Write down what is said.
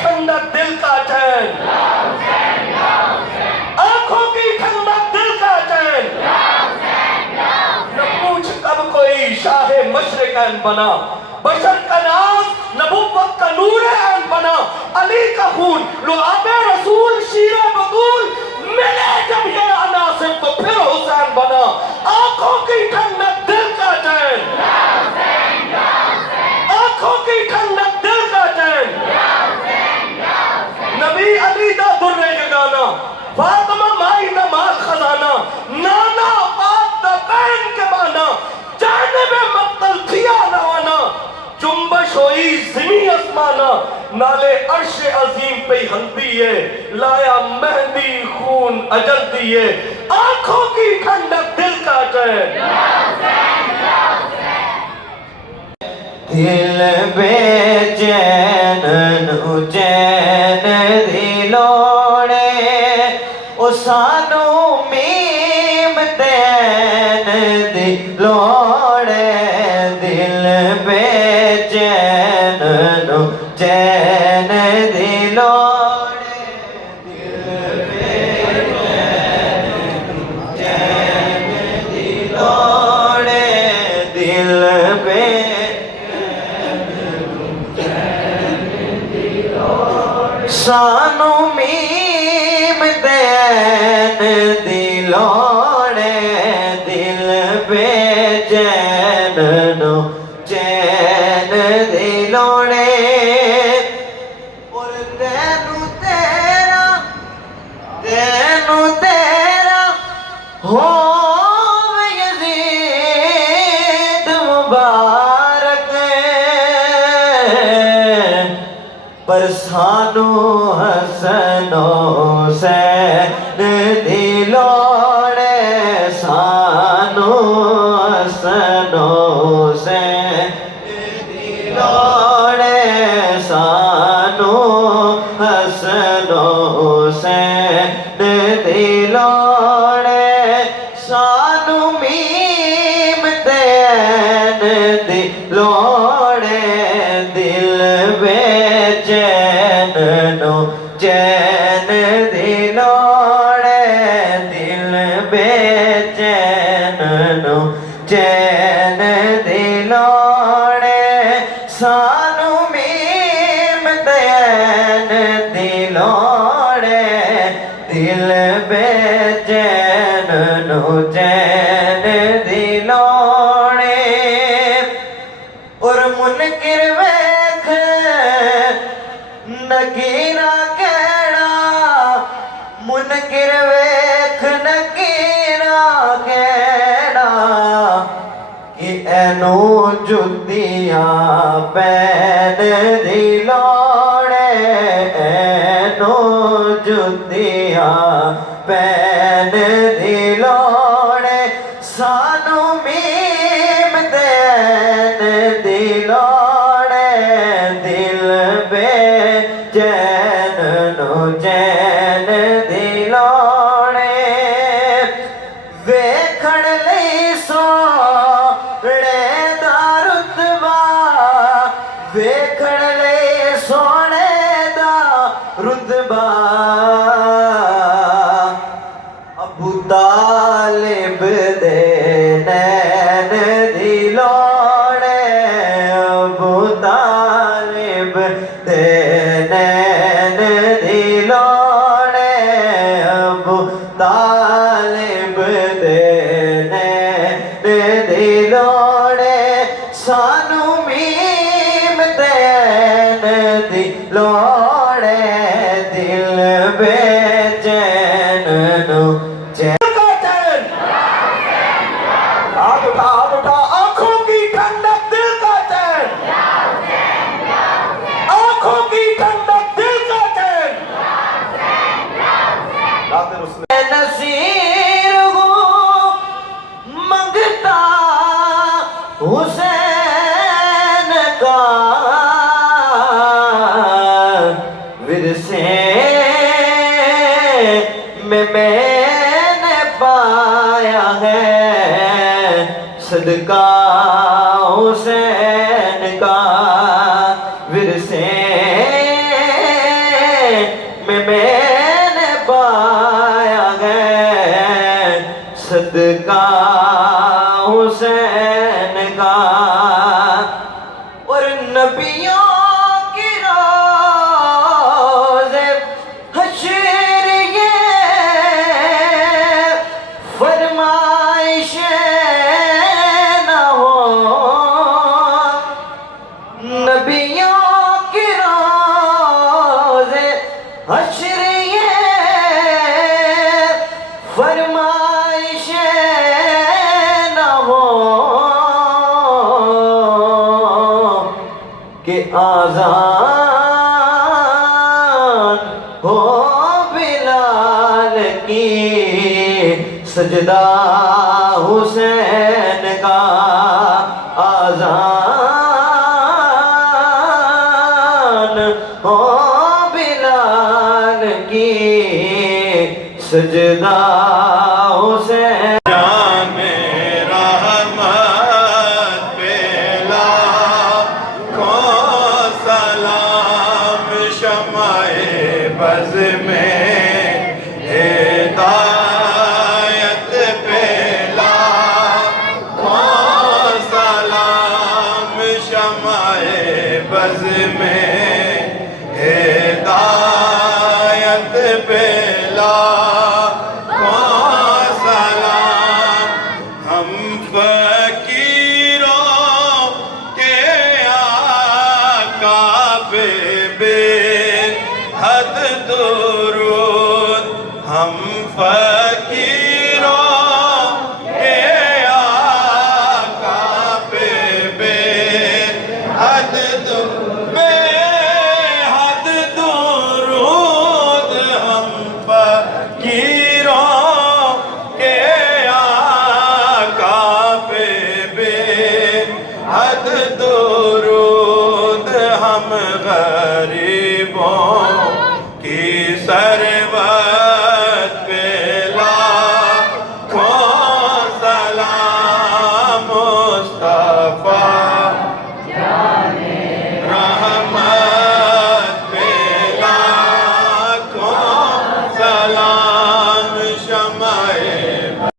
ٹھنڈک دل کا چین، آنکھوں کی ٹھنڈک دل کا چین، نہ پوچھ کب کوئی شاہ مشرقین بنا، بشر کا ناز نبوت کا نور عین بنا، علی کا خون لعاب رسول شیر بطول، ملے جب یہ عناصر تو پھر حسین بنا، آنکھوں کی ٹھنڈک دل کا چین، آنکھوں کی ٹھنڈک دل کا چین، نبی علی دا در یگانا، فاطمہ مائی دا مال خزانہ، نانا پاک دا بین کے بانا، جانب مقتل تھیا نوانا، جنبش ہوئی زمین اسمانا، نالے عرش عظیم پہ ہندیے، لایا مہدی خون اجل دیے، آنکھوں کی ٹھنڈک دل کا چین، دل بے چین نو چین دلوڑے او سانو میم تین دلوڑے، دل بے چین نو چین دلوڑے، دل بے چین دلوڑے، دل بے سانو میم دین دلوڑے، دل بے چین نو چین دلوڑے، اور تینو تیرا ہو یزید مبارک، پر سانو حسن و حسین دلوڑے، سانو حسن و حسین دلوڑے، سانو حسن و حسین دلوڑے، سانو میم دین دلوڑے، دل بے چین نو چین دلوڑے، دل بے چین نو چین دلوڑے، سانو میم دین دلوڑے، دل بے چین نو چین دلوڑے، اور منکر ویکھ نکیرہ کیڑا، منکر ویکھ نکیرہ کیڑا، کہ اینو جدیاں پین دلوڑے، اینو جدیاں پین دلوڑے، سانو میم دین دلوڑے، دل بے چین نو چین دلوڑے، ویکھن لئی سونے دا رتبہ، ویکھن لئی سونے دا رتبہ، ابو طالب دے نین دلوڑے، ابو طالب دے نین دلوڑے، ابو طالب دے نین دلوڑے، سانو میم دین دلوڑے، دل بے چین نو چین، آگ اٹھا آنکھوں کی ٹھنڈک دل کا چین، آنکھوں کی ٹھنڈک دل کا چین، نصیر ہوں منگتا حسین کا، ورثے میں نے پایا ہے صدقہ حسین کا، ورثے آذان ہو بلال کی سجدہ حسین کا آذان ہو بلال کی سجدہ حسین بز میں ہدایت پہلا سلام شمع بز میں ہدایت پہلا سلام ہم فقیروں کے آقا پہ بے حد درود ہم فقیروں کے آقا پہ بے حد درود ہم فقیروں کے آقا پہ بے حد درود